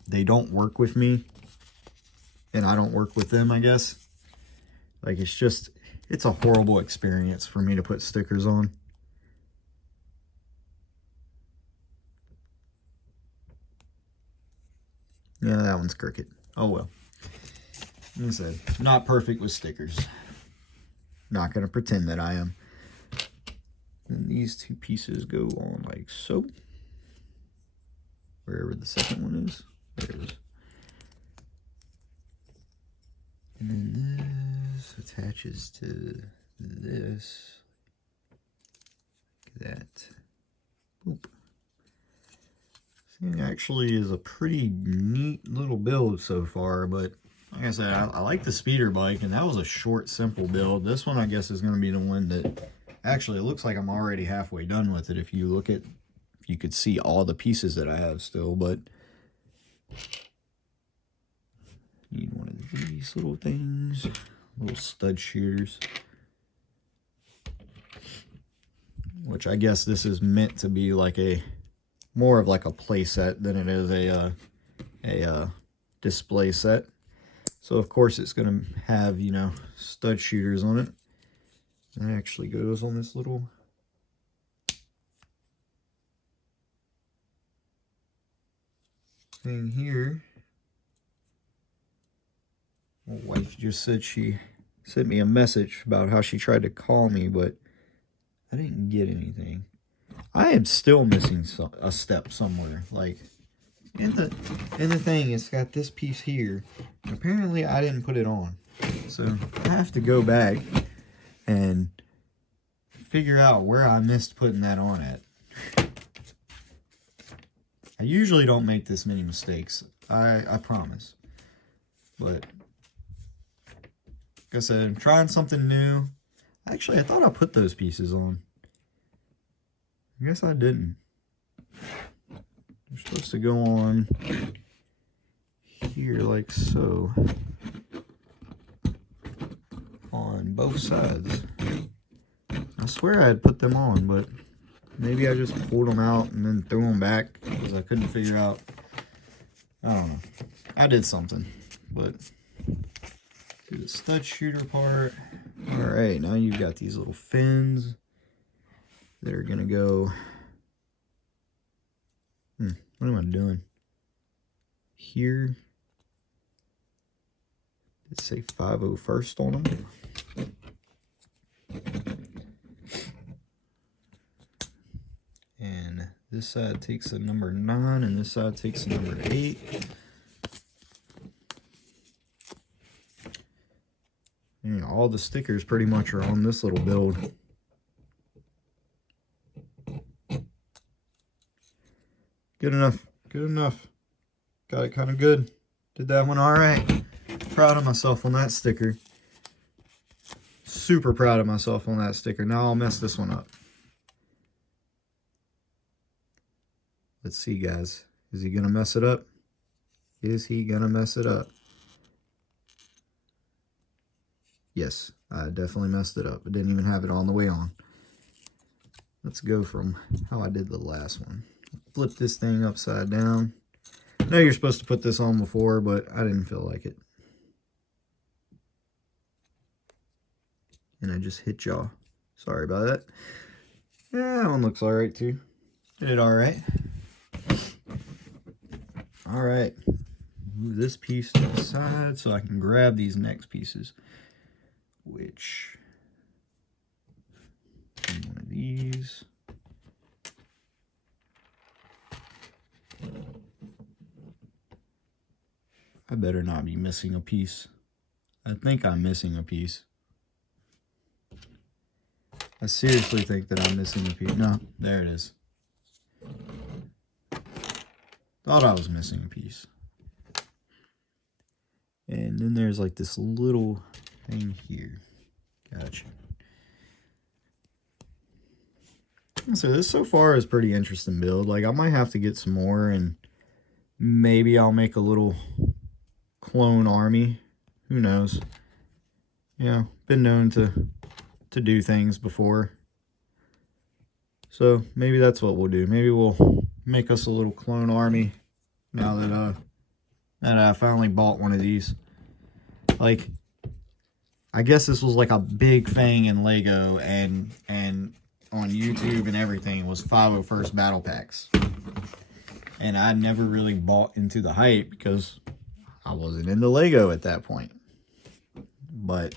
They don't work with me, and I don't work with them, I guess. Like, it's a horrible experience for me to put stickers on. Yeah, that one's crooked. Oh well. Like I said, not perfect with stickers. Not going to pretend that I am. And these two pieces go on like so. Wherever the second one is. There it is. And then this attaches to this. Like that. Boop. This thing actually is a pretty neat little build so far, but like I said, I like the speeder bike, and that was a short, simple build. This one, I guess, is going to be the one that actually, it looks like I'm already halfway done with it. If you look at, if you could see all the pieces that I have still, but need one of these little things, little stud shears, which I guess this is meant to be like more of like a play set than it is a display set. So of course it's going to have, you know, stud shooters on it. That actually goes on this little thing here. My wife just said she sent me a message about how she tried to call me, but I didn't get anything. I am still missing a step somewhere. Like, in the thing, it's got this piece here. Apparently, I didn't put it on. So, I have to go back and figure out where I missed putting that on at. I usually don't make this many mistakes. I promise. But, like I said, I'm trying something new. Actually, I thought I put those pieces on. I guess I didn't. They're supposed to go on here like so. On both sides. I swear I had put them on, but maybe I just pulled them out and then threw them back because I couldn't figure out. I don't know. I did something, but do the stud shooter part. Alright, now you've got these little fins that are gonna go. What am I doing? Here. Let's say 501st on them. And this side takes a number 9 and this side takes a number 8. And all the stickers pretty much are on this little build. Good enough. Good enough. Got it kind of good. Did that one all right. Proud of myself on that sticker. Super proud of myself on that sticker. Now I'll mess this one up. Let's see, guys. Is he going to mess it up? Is he going to mess it up? Yes, I definitely messed it up. I didn't even have it on the way on. Let's go from how I did the last one. Flip this thing upside down. I know you're supposed to put this on before, but I didn't feel like it. And I just hit y'all. Sorry about that. Yeah, that one looks alright too. Did it alright. Alright. Move this piece to the side so I can grab these next pieces. Which, one of these. I better not be missing a piece. I think I'm missing a piece. I seriously think that I'm missing a piece. No, there it is. Thought I was missing a piece. And then there's like this little thing here. Gotcha. So this so far is pretty interesting build. Like I might have to get some more and maybe I'll make a little clone army. Who knows? You know, been known to do things before. So maybe that's what we'll do. Maybe we'll make us a little clone army now that I finally bought one of these. Like, I guess this was like a big thing in Lego and on YouTube and everything was 501st battle packs. And I never really bought into the hype because I wasn't into Lego at that point. But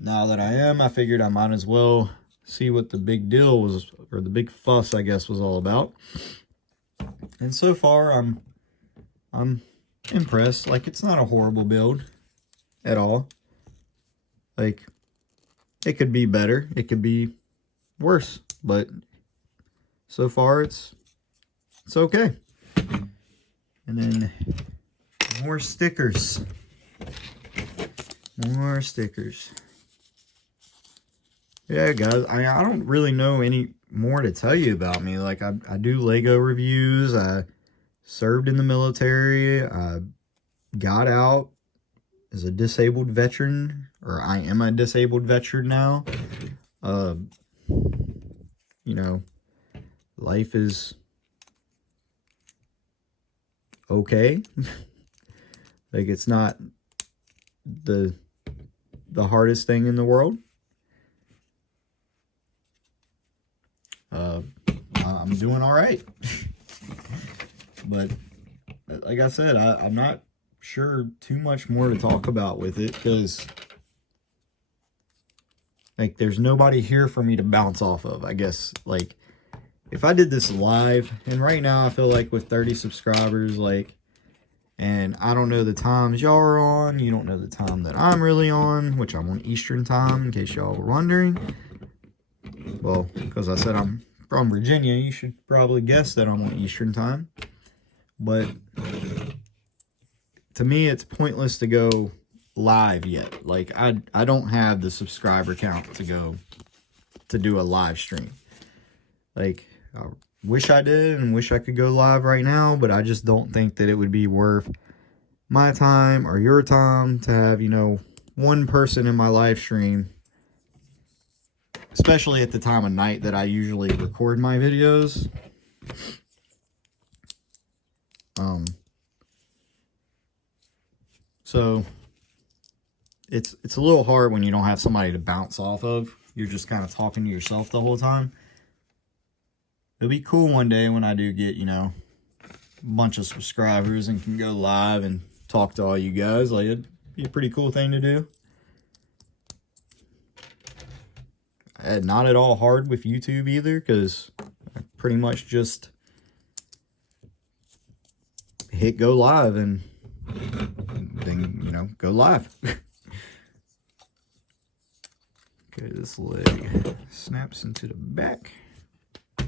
now that I am, I figured I might as well see what the big deal was, or the big fuss, I guess, was all about. And so far, I'm impressed. Like, it's not a horrible build at all. Like, it could be better. It could be worse. But so far, it's okay. And then more stickers. More stickers. Yeah, guys, I don't really know any more to tell you about me. Like, I do Lego reviews. I served in the military. I got out as a disabled veteran, or I am a disabled veteran now. You know, life is okay. Like, it's not the hardest thing in the world. I'm doing all right. But like I said, I'm not sure too much more to talk about with it, because like there's nobody here for me to bounce off of. I guess like if I did this live, and right now I feel like with 30 subscribers, like, and I don't know the times y'all are on, you don't know the time that I'm really on, which I'm on Eastern time, in case y'all were wondering. Well, because I said I'm from Virginia, you should probably guess that I'm on Eastern time. But to me, it's pointless to go live yet. Like, I don't have the subscriber count to go to do a live stream. Like, I wish I did and wish I could go live right now, but I just don't think that it would be worth my time or your time to have, you know, one person in my live stream, especially at the time of night that I usually record my videos. So it's a little hard when you don't have somebody to bounce off of. You're just kind of talking to yourself the whole time. It'll be cool one day when I do get, you know, a bunch of subscribers and can go live and talk to all you guys. Like, it'd be a pretty cool thing to do. Not at all hard with YouTube either, because I pretty much just hit go live and then, you know, go live. Okay, this leg snaps into the back.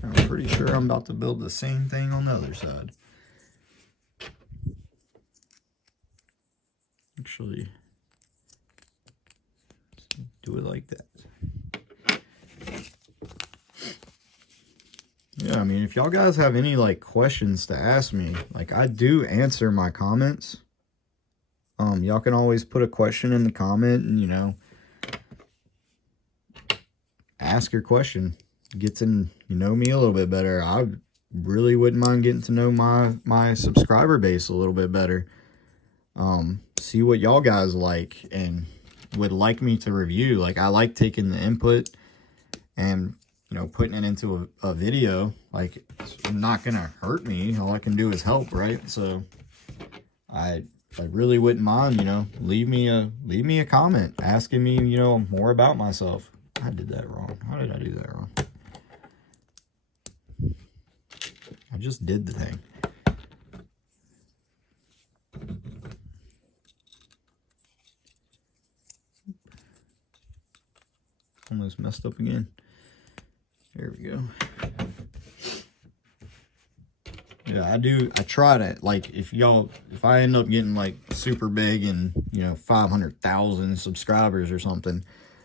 I'm pretty sure I'm about to build the same thing on the other side. Actually, do it like that. Yeah, I mean, if y'all guys have any, like, questions to ask me, like, I do answer my comments. Y'all can always put a question in the comment and, you know, ask your question. Get to know me a little bit better. I really wouldn't mind getting to know my subscriber base a little bit better. See what y'all guys like and would like me to review. Like, I like taking the input and, you know, putting it into a video. Like, it's not gonna hurt me. All I can do is help, right? So I really wouldn't mind, you know, leave me a comment asking me, you know, more about myself. I did that wrong. How did I do that wrong? I just did the thing. Almost messed up again. There we go. Yeah, I try to, like, if I end up getting, like, super big and, you know, 500,000 subscribers or something,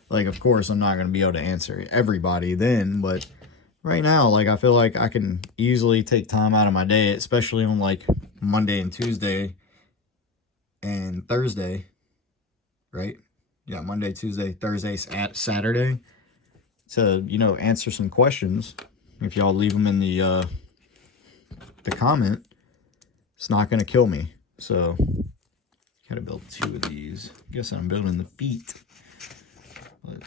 like, of course, I'm not going to be able to answer everybody then, but right now, like, I feel like I can easily take time out of my day, especially on, like, Monday and Tuesday and Thursday, right? Yeah, Monday, Tuesday, Thursday, Saturday, to, you know, answer some questions. If y'all leave them in the comment, it's not going to kill me. So, gotta build 2 of these. Guess I'm building the feet. But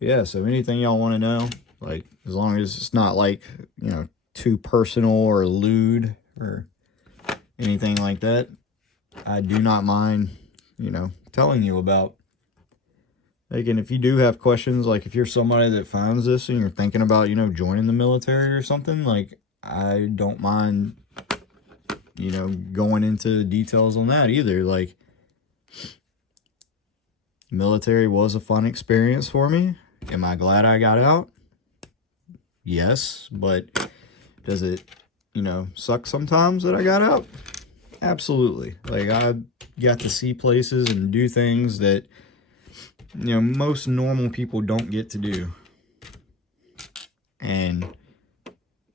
yeah, so anything y'all want to know, like, as long as it's not, like, you know, too personal or lewd or anything like that, I do not mind, you know, telling you about. Like, and if you do have questions, like, if you're somebody that finds this and you're thinking about, you know, joining the military or something, like, I don't mind, you know, going into details on that either. Like, military was a fun experience for me. Am I glad I got out? Yes, but does it, you know, suck sometimes that I got out? Absolutely. Like, I got to see places and do things that, you know, most normal people don't get to do. And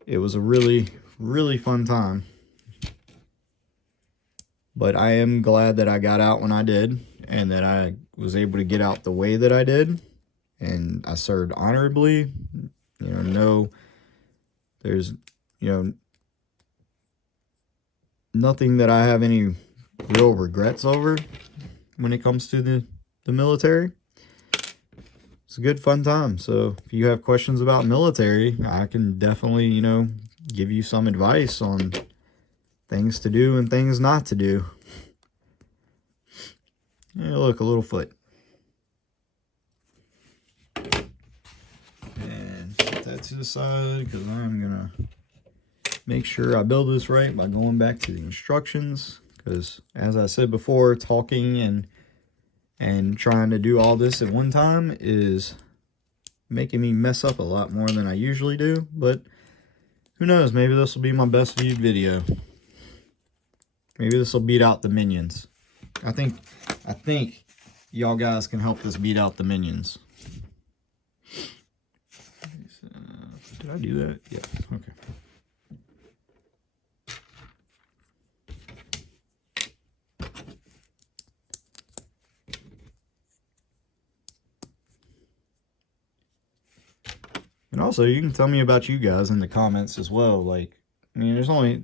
it was a really, really fun time. But I am glad that I got out when I did, and that I was able to get out the way that I did. And I served honorably. You know, no, there's, you know, nothing that I have any real regrets over when it comes to the military. It's a good fun time. So if you have questions about military, I can definitely, you know, give you some advice on things to do and things not to do. Yeah, look, a little foot. And set that to the side because I'm gonna make sure I build this right by going back to the instructions, because as I said before, talking and trying to do all this at one time is making me mess up a lot more than I usually do. But who knows, maybe this will be my best viewed video. Maybe this will beat out the Minions. I think y'all guys can help this beat out the Minions. Did I do that? Yeah, okay. And also, you can tell me about you guys in the comments as well. Like, I mean,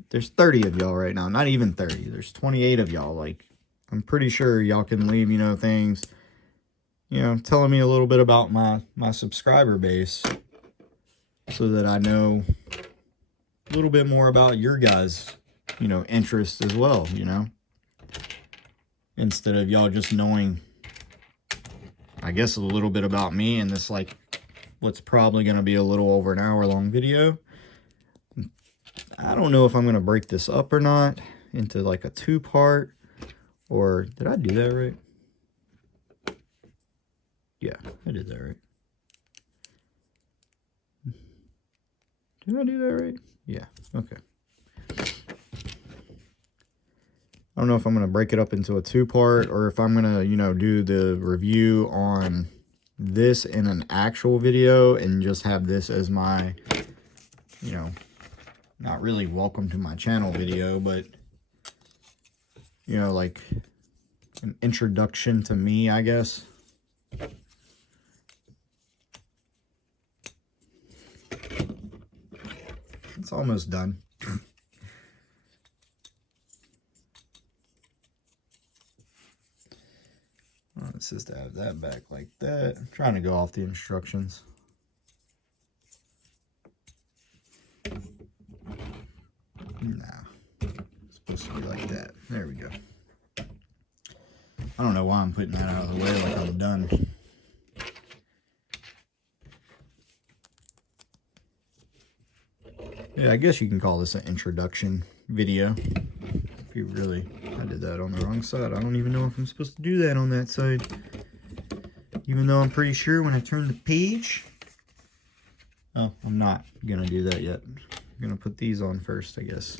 there's 30 of y'all right now. Not even 30. There's 28 of y'all. Like, I'm pretty sure y'all can leave, you know, things, you know, telling me a little bit about my subscriber base so that I know a little bit more about your guys', you know, interests as well, you know, instead of y'all just knowing, I guess, a little bit about me and this, like, what's probably going to be a little over an hour long video. I don't know if I'm going to break this up or not into like a 2-part, or did I do that right? Yeah, I did that right. Did I do that right? Yeah, okay. I don't know if I'm going to break it up into a 2-part or if I'm going to, you know, do the review on this in an actual video and just have this as my, you know, not really welcome to my channel video, but, you know, like an introduction to me, I guess. It's almost done. It says to have that back like that. I'm trying to go off the instructions. Nah, it's supposed to be like that. There we go. I don't know why I'm putting that out of the way like I'm done. Yeah, I guess you can call this an introduction video. If you really, I did that on the wrong side. I don't even know if I'm supposed to do that on that side. Even though I'm pretty sure when I turn the page. Oh, I'm not gonna do that yet. I'm gonna put these on first, I guess.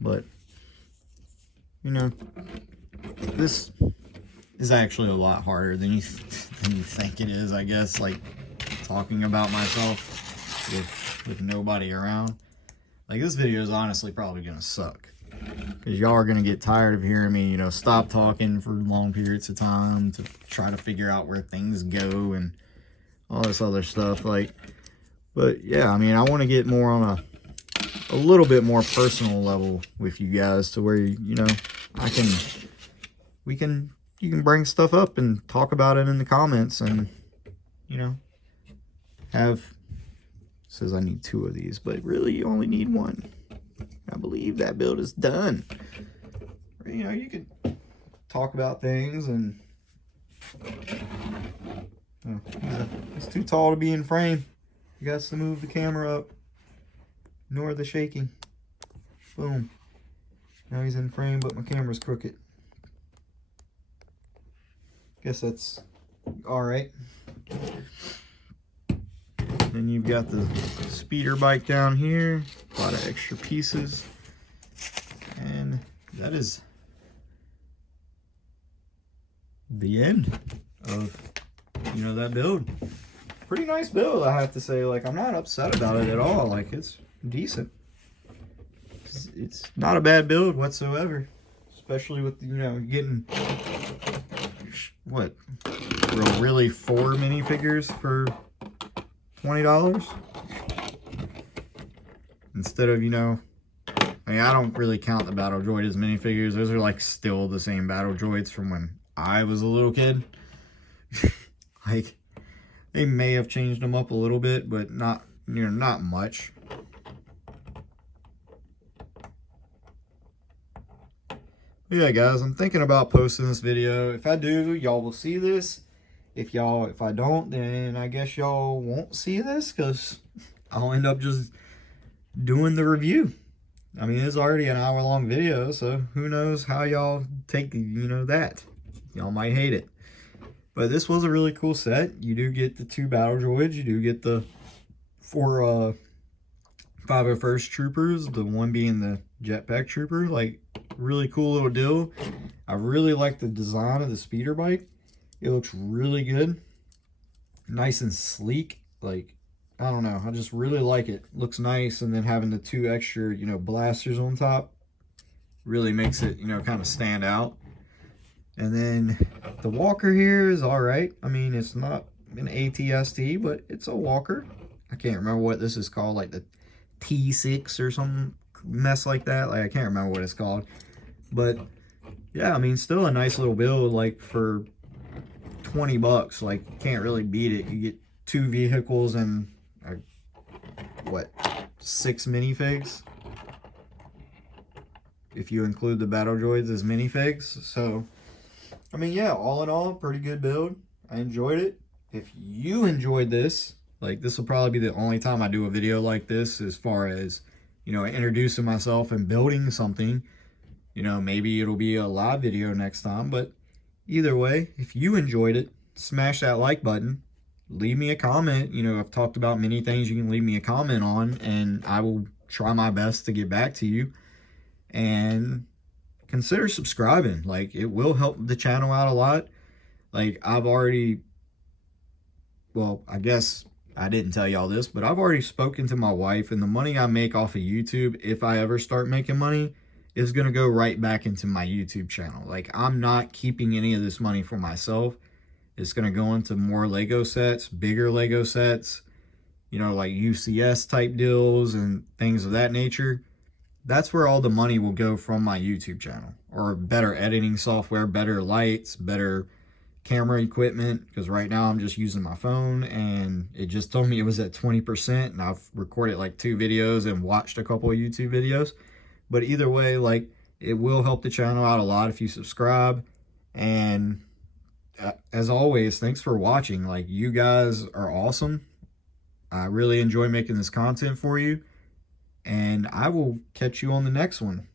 But, you know, this is actually a lot harder than you think it is, I guess. Like, talking about myself with nobody around. Like, this video is honestly probably gonna suck, because y'all are gonna get tired of hearing me, you know, stop talking for long periods of time to try to figure out where things go and all this other stuff. Like, but yeah, I mean, I want to get more on a little bit more personal level with you guys, to where, you know, you can bring stuff up and talk about it in the comments, and, you know, have. Says I need 2 of these, but really you only need 1. I believe that build is done. You know, you could talk about things, and oh, it's too tall to be in frame. You got to move the camera up. Ignore the shaking. Boom. Now he's in frame, but my camera's crooked. Guess that's all right. Then you've got the speeder bike down here, a lot of extra pieces, and that is the end of, you know, that build. Pretty nice build, I have to say. Like, I'm not upset about it at all. Like, it's decent. It's not a bad build whatsoever, especially with, you know, getting, what, really 4 minifigures for $20 instead of, you know, I mean, I don't really count the Battle Droid as minifigures. Those are like still the same Battle Droids from when I was a little kid. Like, they may have changed them up a little bit, but not, you know, not much. But yeah, guys, I'm thinking about posting this video. If I do, y'all will see this. If I don't, then I guess y'all won't see this, because I'll end up just doing the review. I mean, it's already an hour-long video, so who knows how y'all take, you know, that. Y'all might hate it. But this was a really cool set. You do get the 2 Battle Droids. You do get the 4 501st Troopers, the one being the Jetpack Trooper. Like, really cool little deal. I really like the design of the speeder bike. It looks really good. Nice and sleek. Like, I don't know. I just really like it. Looks nice. And then having the 2 extra, you know, blasters on top really makes it, you know, kind of stand out. And then the walker here is all right. I mean, it's not an ATST, but it's a walker. I can't remember what this is called, like the T6 or some mess like that. Like, I can't remember what it's called. But yeah, I mean, still a nice little build. Like, for 20 bucks, like, can't really beat it. You get 2 vehicles and what, 6 minifigs, if you include the Battle Droids as minifigs. So I mean, yeah, all in all, pretty good build. I enjoyed it. If you enjoyed this, like, this will probably be the only time I do a video like this, as far as, you know, introducing myself and building something. You know, maybe it'll be a live video next time, but either way, if you enjoyed it, smash that like button. Leave me a comment. You know, I've talked about many things you can leave me a comment on, and I will try my best to get back to you. And consider subscribing. Like, it will help the channel out a lot. Like, I've already, well, I guess I didn't tell y'all this, but I've already spoken to my wife, and the money I make off of YouTube, if I ever start making money, is going to go right back into my YouTube channel. Like, I'm not keeping any of this money for myself. It's going to go into more Lego sets, bigger Lego sets, you know, like UCS type deals and things of that nature. That's where all the money will go from my YouTube channel. Or better editing software, better lights, better camera equipment. Because right now I'm just using my phone, and it just told me it was at 20%. And I've recorded like 2 videos and watched a couple of YouTube videos. But either way, like, it will help the channel out a lot if you subscribe. And as always, thanks for watching. Like, you guys are awesome. I really enjoy making this content for you. And I will catch you on the next one.